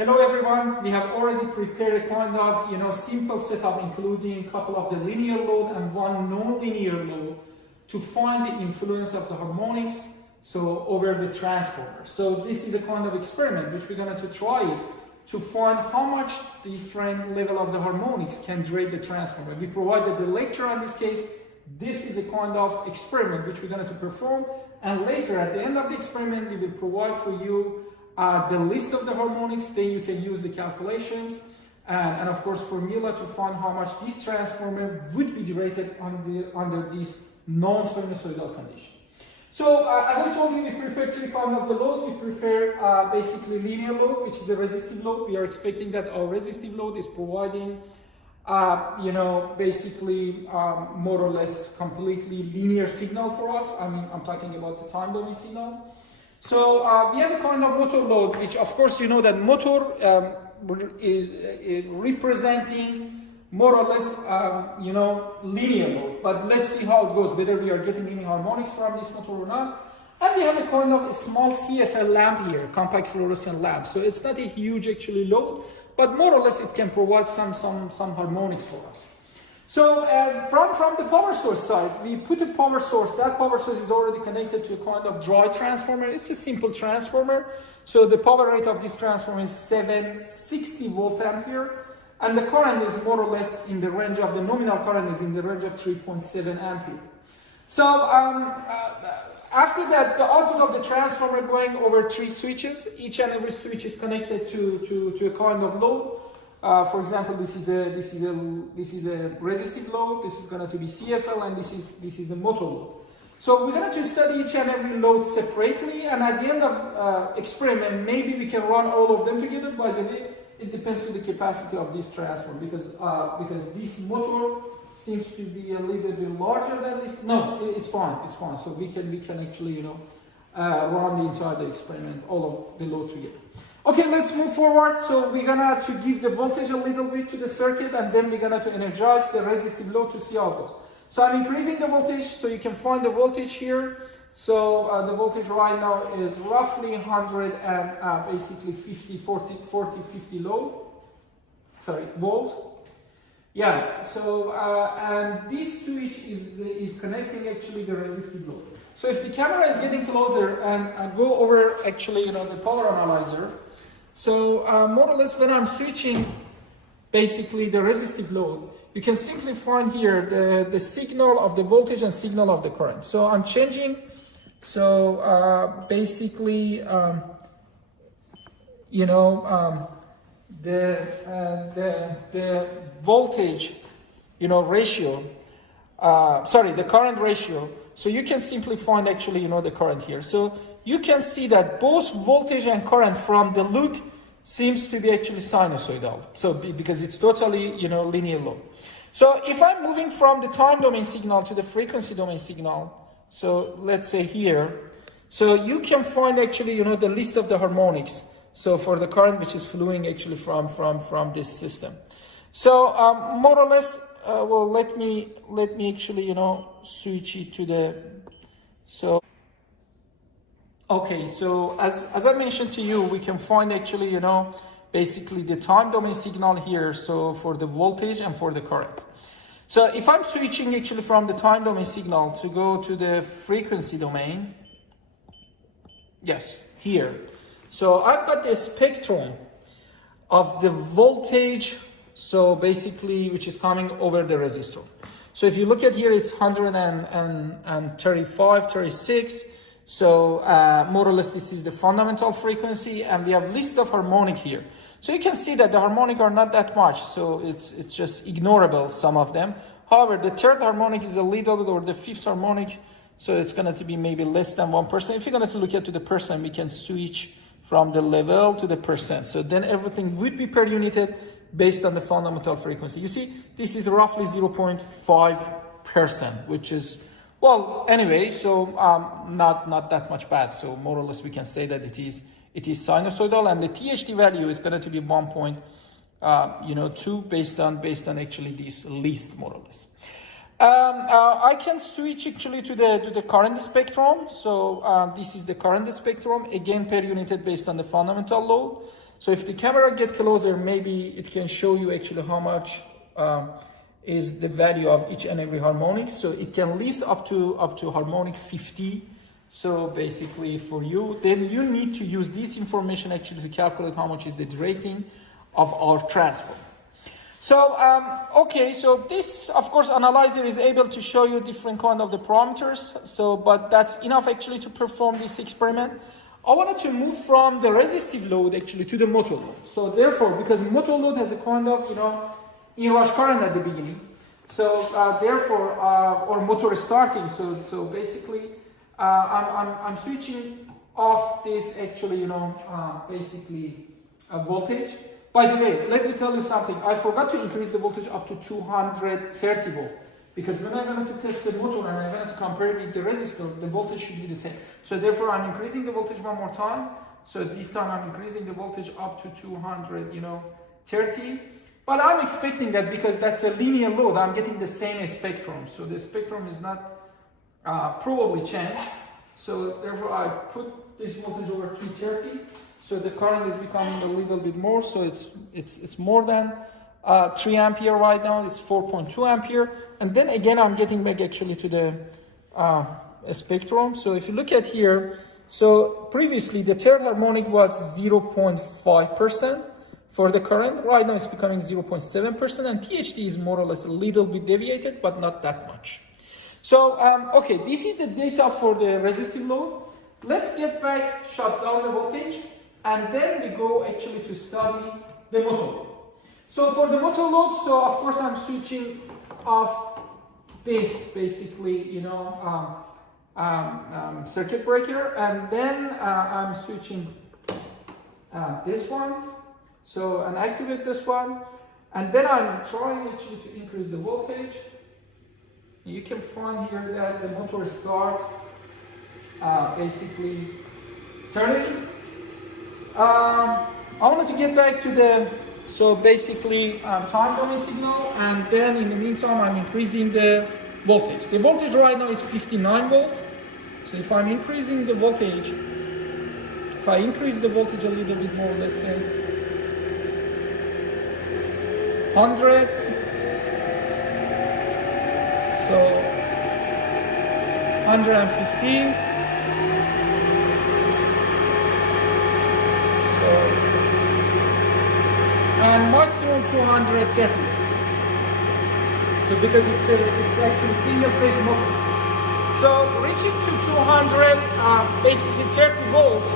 Hello everyone, we have already prepared a kind of simple setup including a couple of the linear load and one non-linear load to find the influence of the harmonics over the transformer. So this is a kind of experiment which we're going to try it to find how much different level of the harmonics can generate the transformer. We provided the lecture on this case. This is a kind of experiment which we're going to perform, and later at the end of the experiment we will provide for you the list of the harmonics. Then you can use the calculations and of course formula to find how much this transformer would be generated under this non-sinusoidal condition. So as I told you, we prepare three kinds of the load. We prepare basically linear load, which is a resistive load. We are expecting that our resistive load is providing basically more or less completely linear signal for us. I'm talking about the time domain signal. So we have a kind of motor load, which of course you know that motor is representing more or less linear load. But let's see how it goes, whether we are getting any harmonics from this motor or not. And we have a kind of a small CFL lamp here, compact fluorescent lamp. So it's not a huge actually load, but more or less it can provide some harmonics for us. So from the power source side, we put a power source. That power source is already connected to a kind of dry transformer. It's a simple transformer. So the power rate of this transformer is 760 volt ampere. And the current is more or less in the range of, the nominal current is in the range of 3.7 ampere. So after that, the output of the transformer going over 3 switches. Each and every switch is connected to a kind of load. For example, this is a resistive load. This is going to be CFL, and this is the motor load. So we're going to study each and every load separately, and at the end of experiment, maybe we can run all of them together. By the way, it depends on the capacity of this transformer, because this motor seems to be a little bit larger than this. No, it's fine. It's fine. So we can actually run the entire experiment, all of the load together. Okay, let's move forward. So we're gonna to give the voltage a little bit to the circuit, and then we're gonna to energize the resistive load to see how it goes. So I'm increasing the voltage, so you can find the voltage here. So the voltage right now is roughly 100 and basically 40, 50 volt. Yeah. So and this switch is connecting actually the resistive load. So if the camera is getting closer and go over actually the power analyzer. So more or less when I'm switching basically the resistive load, you can simply find here the signal of the voltage and signal of the current. So I'm changing. So basically the voltage ratio, the current ratio. So you can simply find actually the current here. So you can see that both voltage and current from the look seems to be actually sinusoidal. So because it's totally linear load. So if I'm moving from the time domain signal to the frequency domain signal, so let's say here, so you can find actually the list of the harmonics. So for the current which is flowing actually from this system. So more or less, well, let me actually switch it to the Okay, so as I mentioned to you, we can find actually, basically the time domain signal here, so for the voltage and for the current. So if I'm switching actually from the time domain signal to go to the frequency domain, yes, here. So I've got the spectrum of the voltage, so basically, which is coming over the resistor. So if you look at here, it's 135, 36. So more or less this is the fundamental frequency, and we have list of harmonic here. So you can see that the harmonic are not that much, so it's just ignorable, some of them. However, the third harmonic is a little bit, or the fifth harmonic, so it's going to be maybe less than 1%. If you're going to look at to the percent, we can switch from the level to the percent. So then everything would be per united based on the fundamental frequency. You see, this is roughly 0.5%, which is, well, anyway, so not that much bad. So more or less we can say that it is sinusoidal, and the THD value is going to be 1.2 based on actually this list, more or less. I can switch actually to the current spectrum. So this is the current spectrum, again per unit based on the fundamental load. So if the camera get closer, maybe it can show you actually how much is the value of each and every harmonic. So it can list up to harmonic 50. So basically for you, then you need to use this information actually to calculate how much is the rating of our transform. So, okay, so this, of course, analyzer is able to show you different kind of the parameters. So, but that's enough actually to perform this experiment. I wanted to move from the resistive load actually to the motor load. So therefore, because motor load has a kind of, inrush current at the beginning. So therefore, or motor starting. So basically, I'm switching off this actually, basically voltage. By the way, let me tell you something. I forgot to increase the voltage up to 230 volt. Because when I'm going to test the motor and I'm going to compare it with the resistor, the voltage should be the same. So therefore, I'm increasing the voltage one more time. So this time I'm increasing the voltage up to 230. But I'm expecting that because that's a linear load, I'm getting the same spectrum. So the spectrum is not probably changed. So therefore, I put this voltage over 230. So the current is becoming a little bit more. So it's more than 3 ampere right now. It's 4.2 ampere. And then again, I'm getting back actually to the spectrum. So if you look at here, so previously the third harmonic was 0.5% for the current. Right now it's becoming 0.7%, and THD is more or less a little bit deviated, but not that much. So, okay, this is the data for the resistive load. Let's get back, shut down the voltage, and then we go actually to study the motor load. So for the motor load, so of course I'm switching off this basically, circuit breaker, and then I'm switching this one. So and activate this one, and then I'm trying actually to increase the voltage. You can find here that the motor start basically turning. I wanted to get back to the basically time domain signal, and then in the meantime I'm increasing the voltage. The voltage right now is 59 volt. So if I'm increasing the voltage, if I increase the voltage a little bit more, let's say 100, so 115, so and maximum 230. So because it's actually single phase motor. So reaching to 200, basically 30 volts,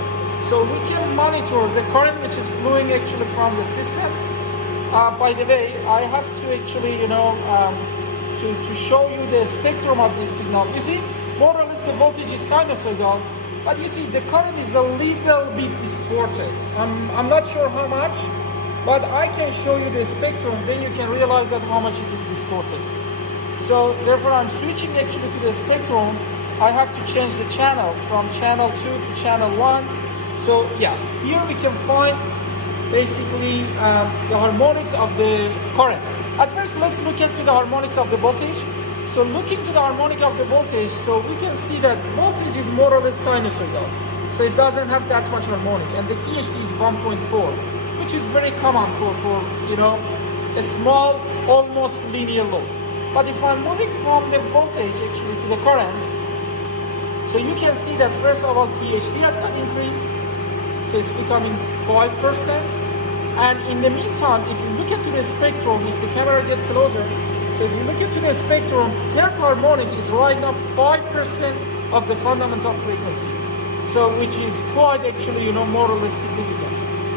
so we can monitor the current which is flowing actually from the system. By the way, I have to actually, to show you the spectrum of this signal. You see, more or less the voltage is sinusoidal, but you see the current is a little bit distorted. I'm not sure how much, but I can show you the spectrum, then you can realize that how much it is distorted. So therefore I'm switching actually to the spectrum. I have to change the channel from channel 2 to channel 1. So yeah, here we can find basically the harmonics of the current. At first, let's look at the harmonics of the voltage. So looking to the harmonic of the voltage, so we can see that voltage is more or less sinusoidal. So it doesn't have that much harmonic, and the THD is 1.4, which is very common for a small, almost linear load. But if I'm moving from the voltage actually to the current, so you can see that first of all THD has got increased, so it's becoming 5%. And in the meantime, if you look into the spectrum, if the camera gets closer, so if you look into the spectrum, third harmonic is right now 5% of the fundamental frequency. So which is quite actually, more or less significant.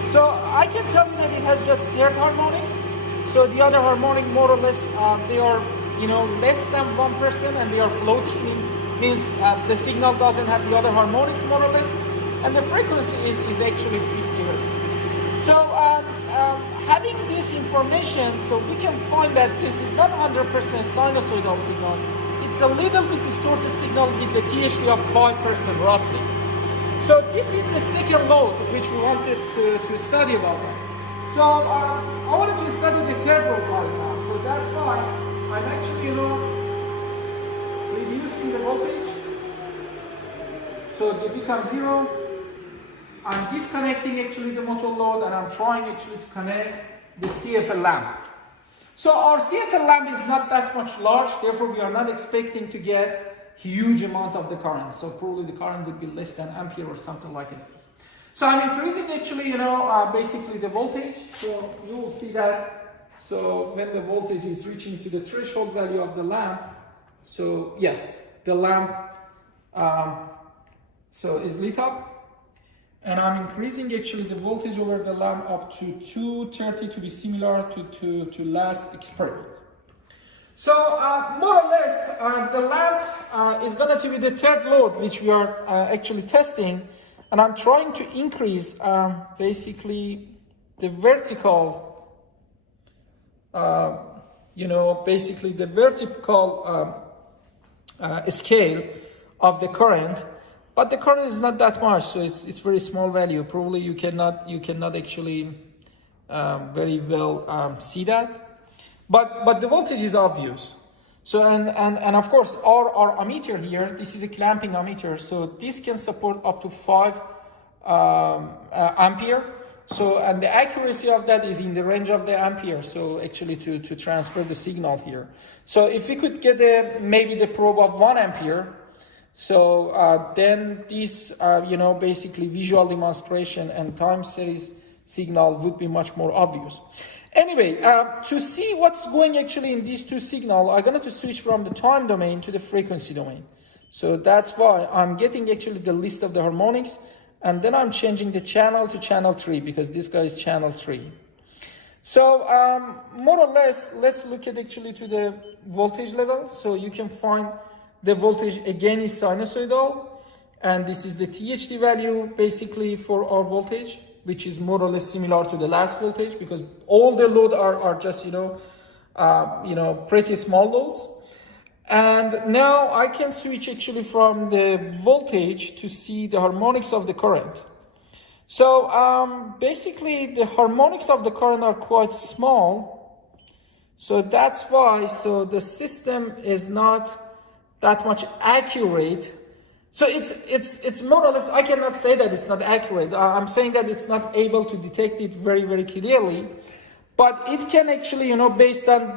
So I can tell you that it has just third harmonics. So the other harmonic more or less, they are, less than 1%, and they are floating, means the signal doesn't have the other harmonics more or less. And the frequency is actually 50 Hz. So having this information, so we can find that this is not 100% sinusoidal signal. It's a little bit distorted signal with the THD of 5% roughly. So this is the second load which we wanted to study about that. So I wanted to study the third load right now. So that's why I'm actually, reducing the voltage. So it becomes 0. I'm disconnecting actually the motor load and I'm trying actually to connect the CFL lamp. So our CFL lamp is not that much large, therefore we are not expecting to get huge amount of the current. So probably the current would be less than ampere or something like this. So I'm increasing actually, basically the voltage. So you will see that. So when the voltage is reaching to the threshold value of the lamp, so yes, the lamp so is lit up. And I'm increasing actually the voltage over the lamp up to 230 to be similar to last experiment. So more or less, the lamp is going to be the third load which we are actually testing. And I'm trying to increase basically the vertical, basically the vertical scale of the current. But the current is not that much, so it's very small value. Probably you cannot actually very well see that. But the voltage is obvious. So and of course our ammeter here, this is a clamping ammeter, so this can support up to 5 ampere. So and the accuracy of that is in the range of the ampere. So actually to transfer the signal here. So if we could get maybe the probe of 1 ampere. So then this, basically visual demonstration and time series signal would be much more obvious. Anyway, to see what's going actually in these two signals, I'm going to switch from the time domain to the frequency domain. So that's why I'm getting actually the list of the harmonics, and then I'm changing the channel to channel 3 because this guy is channel 3. So more or less, let's look at actually to the voltage level. So you can find the voltage again is sinusoidal, and this is the THD value basically for our voltage, which is more or less similar to the last voltage because all the load are just pretty small loads. And now I can switch actually from the voltage to see the harmonics of the current. So basically the harmonics of the current are quite small, so that's why the system is not that much accurate. So it's more or less, I cannot say that it's not accurate. I'm saying that it's not able to detect it very, very clearly, but it can actually, based on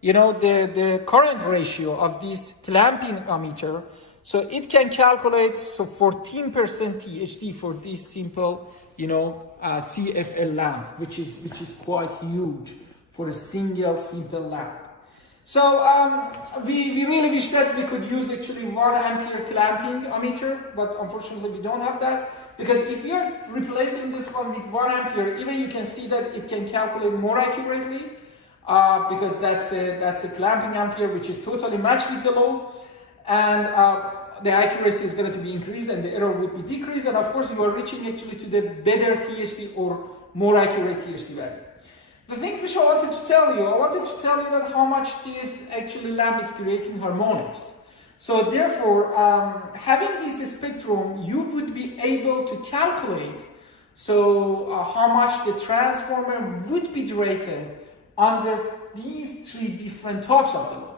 the current ratio of this clamping ammeter, so it can calculate 14% THD for this simple, CFL lamp, which is quite huge for a single simple lamp. So we really wish that we could use actually 1 ampere clamping ammeter, but unfortunately we don't have that, because if we are replacing this one with 1 ampere, even you can see that it can calculate more accurately, because that's a clamping ampere which is totally matched with the load, and the accuracy is going to be increased and the error would be decreased, and of course you are reaching actually to the better THD or more accurate THD value. The thing which I wanted to tell you that how much this actually lamp is creating harmonics. So therefore, having this spectrum, you would be able to calculate how much the transformer would be rated under these 3 different types of the load.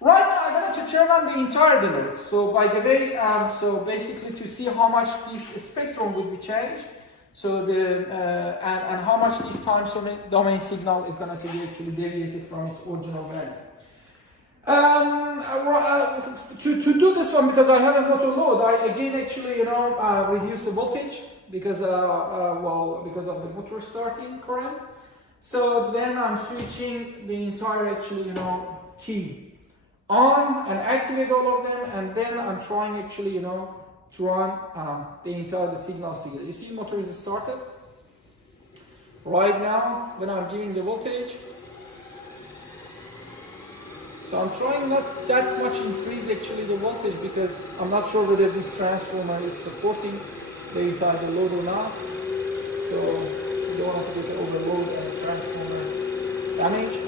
Right now, I'm going to turn on the entire load. So by the way, basically to see how much this spectrum would be changed. So and how much this time domain signal is going to be actually deviated from its original value. To do this one, because I have a motor load, I again actually reduce the voltage because because of the motor starting current. So then I'm switching the entire actually key on and activate all of them, and then I'm trying actually to run the entire signals together. You see, motor is started. Right now, when I'm giving the voltage, so I'm trying not that much increase actually the voltage because I'm not sure whether this transformer is supporting the entire load or not. So you don't want to get overload and transformer damage.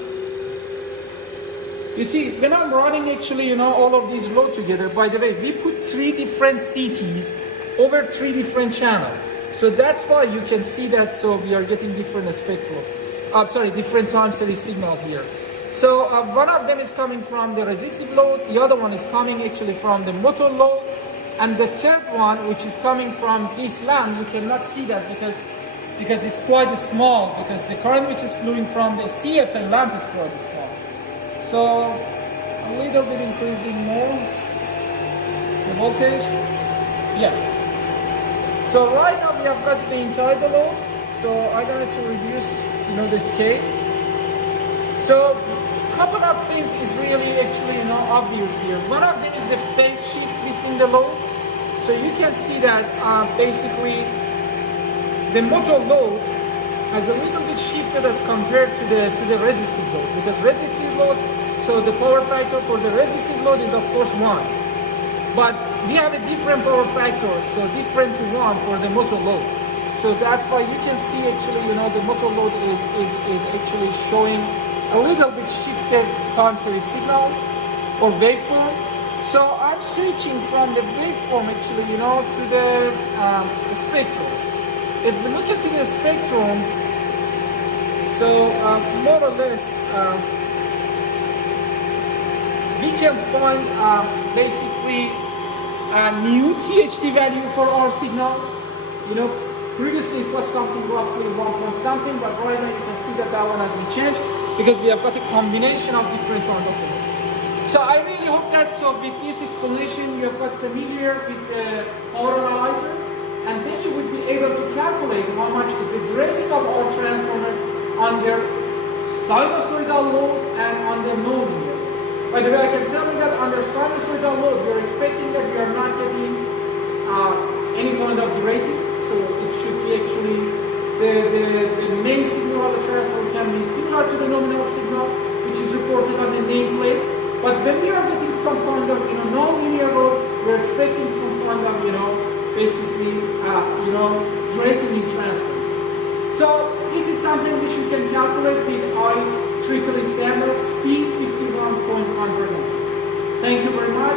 You see, when I'm running actually, all of these load together, by the way, we put 3 different CTs over 3 different channels. So that's why you can see that, so we are getting different spectrum. Different time series signal here. So one of them is coming from the resistive load, the other one is coming actually from the motor load, And the third one, which is coming from this lamp, you cannot see that because it's quite small, because the current which is flowing from the CFL lamp is quite small. So a little bit increasing more the voltage. Yes. So right now we have got the entire loads. So I'm going to reduce, the scale. So couple of things is really actually obvious here. One of them is the phase shift between the load. So you can see that basically the motor load has a little bit shifted as compared to the resistive load, because resistive load, so the power factor for the resistive load is of course 1, but we have a different power factor, so different to 1 for the motor load. So that's why you can see actually the motor load is actually showing a little bit shifted time series signal or waveform. So I'm switching from the waveform actually to the spectrum. If we look at the spectrum, so more or less we can find basically a new THD value for our signal. Previously it was something roughly 1 point something, but right now you can see that one has been changed because we have got a combination of different kind of things. So I really hope that so with this explanation you have got familiar with the power analyzer, and then you would be able to calculate how much is the rating of our transformer under sinusoidal load and under non-linear. By the way, I can tell you that under sinusoidal load we are expecting that we are not getting any kind of rating, so it should be actually the main signal of the transformer can be similar to the nominal signal which is reported on the nameplate. But when we are getting some kind of non-linear load, we're expecting some kind of basically rating in transfer. So this is something which you can calculate with IEEE standard C51.190. Thank you very much.